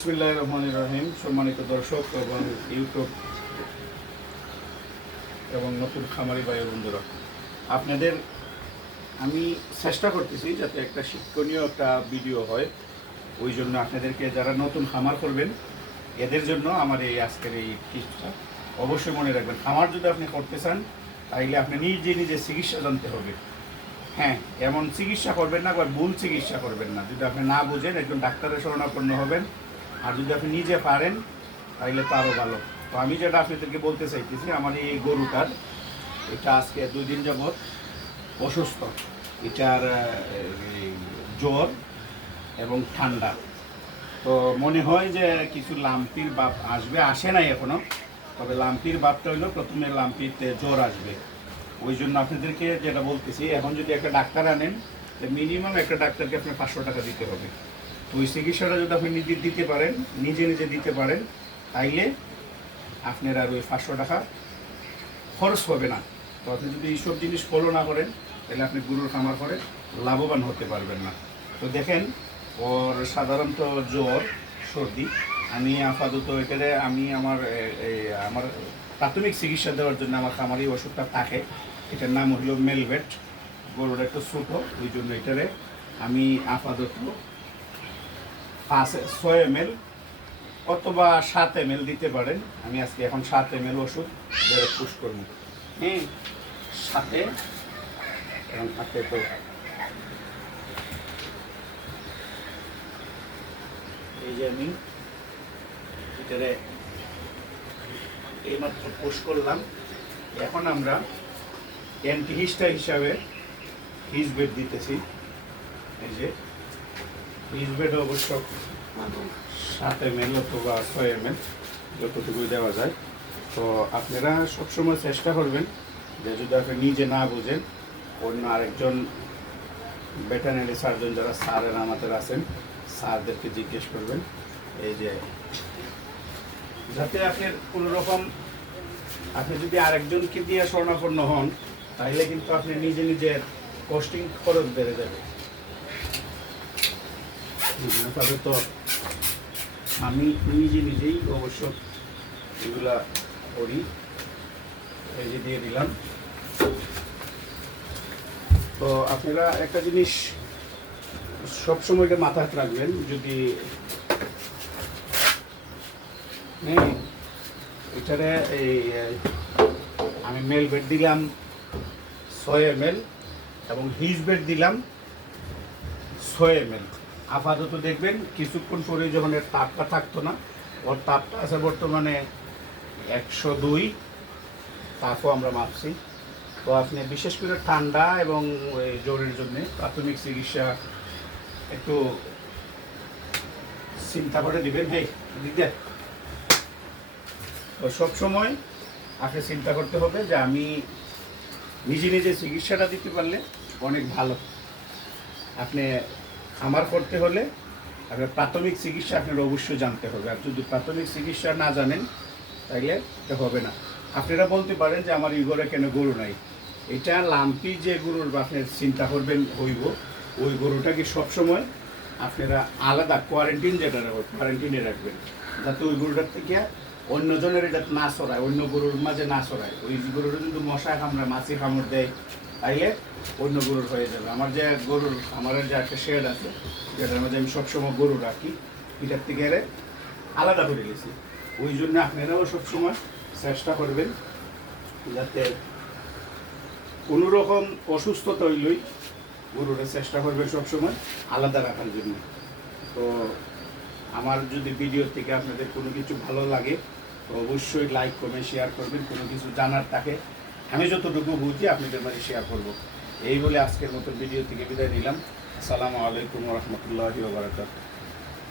বিসমিল্লাহির রহমানির রহিম। সম্মানিত দর্শক এবং ইউটিউব এবং নতুন খামারি ভাই বন্ধুরা, আপনাদের আমি চেষ্টা করতেছি যাতে একটা শিক্ষণীয় একটা ভিডিও হয়। ওই জন্য আপনাদেরকে যারা নতুন খামার করবেন এদের জন্য আমার এই আজকের এই টিপসটা অবশ্যই মনে রাখবেন। খামার যদি আপনি করতে চান তাইলে আপনি নিজে নিজে চিকিৎসা জানতে হবে। হ্যাঁ, এমন চিকিৎসা করবেন না বা ভুল চিকিৎসা করবেন না। যদি আপনি না বুঝেন একজন ডাক্তারের শরণাপন্ন হবেন, আর যদি আপনি নিজে পারেন তাহলে তো আরও ভালো। তো আমি যেটা আপনাদেরকে বলতে চাইতেছি, আমার এই গরুটার এটা আজকে 2 দিন যাবৎ অসুস্থ। এটার জ্বর এবং ঠান্ডা। তো মনে হয় যে কিছু লাম্পির ভাব আসবে, আসে নাই এখনও। তবে লাম্পির ভাবটা হইলো প্রথমে লাম্পিতে জ্বর আসবে। ওই জন্য আপনাদেরকে যেটা বলতেছি, এখন যদি একটা ডাক্তার আনেন মিনিমাম একটা ডাক্তারকে আপনি 500 টাকা দিতে হবে। ওই চিকিৎসাটা যদি আপনি নিজে দিতে পারেন, নিজে নিজে দিতে পারেন, তাইলে আপনার আর ওই 500 টাকা খরচ হবে না। তো আপনি যদি এইসব জিনিস ফলো না করেন তাহলে আপনি গরুর খামার করে লাভবান হতে পারবেন না। তো দেখেন, ওর সাধারণত জ্বর সর্দি। আমি আপাতত এখানে আমি আমার প্রাথমিক চিকিৎসা দেওয়ার জন্য আমার খামারি ওষুধটা থাকে। এটার নাম হলো মেলভেট। গরুর একটু ছোটো, ওই জন্য এটারে আমি আপাতত 6 ml অথবা 7 ml দিতে পারেন। আমি আজকে এখন 7 ml ওষুধ পুশ করবো। হ্যাঁ, সাথে এবং হাতে তো এই যে আমি এটারে এইমাত্র পুশ করলাম। এখন আমরা অ্যান্টিহিস্টা হিসাবে হিজবেট দিতেছি। এই যে হিজবেট অবশ্য 7 ml অথবা 6 ml যতটুকুই দেওয়া যায়। তো আপনারা সবসময় চেষ্টা করবেন যে যদি আপনি নিজে না বুঝেন, অন্য আরেকজন ভেটেরিনারি সার্জন যারা স্যারের আমাদের আছেন, স্যারদেরকে জিজ্ঞেস করবেন। এই যে যাতে আপনার কোনো রকম আপনি যদি আরেকজনকে দিয়ে শরণাপন্ন হন তাহলে কিন্তু আপনি নিজে নিজের কস্টিং খরচ বেড়ে যাবে। তবে তো আমি নিজে নিজেই অবশ্য এগুলা করি। এই যে দিয়ে দিলাম। তো আপনারা একটা জিনিস সবসময় এটা মাথায় রাখবেন, যদি এটারে এই আমি মেলভেট দিলাম 6 ml এবং হিজবেট দিলাম 6 ml। আপাতত দেখবেন কিছুক্ষণ পরে যখন এর তাপটা থাকতো না, ওর তাপটা আছে বর্তমানে 102 তাপও আমরা মাপছি। তো আপনি বিশেষ করে ঠান্ডা এবং জ্বরের জন্য প্রাথমিক চিকিৎসা একটু চিন্তা করে দিবেন। দিদি, তো সবসময় আপনি চিন্তা করতে হবে যে আমি নিজে নিজে চিকিৎসাটা দিতে পারলে অনেক ভালো। আপনি খামার করতে হলে আপনার প্রাথমিক চিকিৎসা আপনার অবশ্যই জানতে হবে। আর যদি প্রাথমিক চিকিৎসা না জানেন তাইলে এটা হবে না। আপনারা বলতে পারেন যে আমার ইগরে কেন গরু নাই। এটা লাম্পি যে গরুর আপনার চিন্তা করবেন হইব, ওই গরুটাকে সবসময় আপনারা আলাদা কোয়ারেন্টিন যেটা কোয়ারেন্টিনে রাখবেন, যাতে ওই গরুটার থেকে অন্যজনের এটা না ছড়ায়, অন্য গরুর মাঝে না ছড়ায়। ওই গরুটা যদি মশা কামড়ায়, মাছি কামড় দেয়, তাইলে অন্য গরুর হয়ে যাবে। আমার যে গরুর আমার যে একটা শেড আছে, যেটার মাঝে আমি সবসময় গরু রাখি, এটার থেকে আলাদা করে গেছি। ওই জন্য আপনারাও সবসময় চেষ্টা করবেন যাতে কোনো রকম অসুস্থতা হইলেই গরুটা চেষ্টা করবেন সবসময় আলাদা রাখার জন্য। তো আমার যদি ভিডিও থেকে আপনাদের কোনো কিছু ভালো লাগে তো অবশ্যই লাইক কমেন্ট শেয়ার করবেন। কোনো কিছু জানার থাকে আমি যতটুকু বুঝি আপনাদের মাঝে শেয়ার করব। এই বলে আজকের মতো ভিডিও থেকে বিদায় নিলাম। আসসালামু আলাইকুম ওয়া রাহমাতুল্লাহি ওয়া বারাকাতুহু।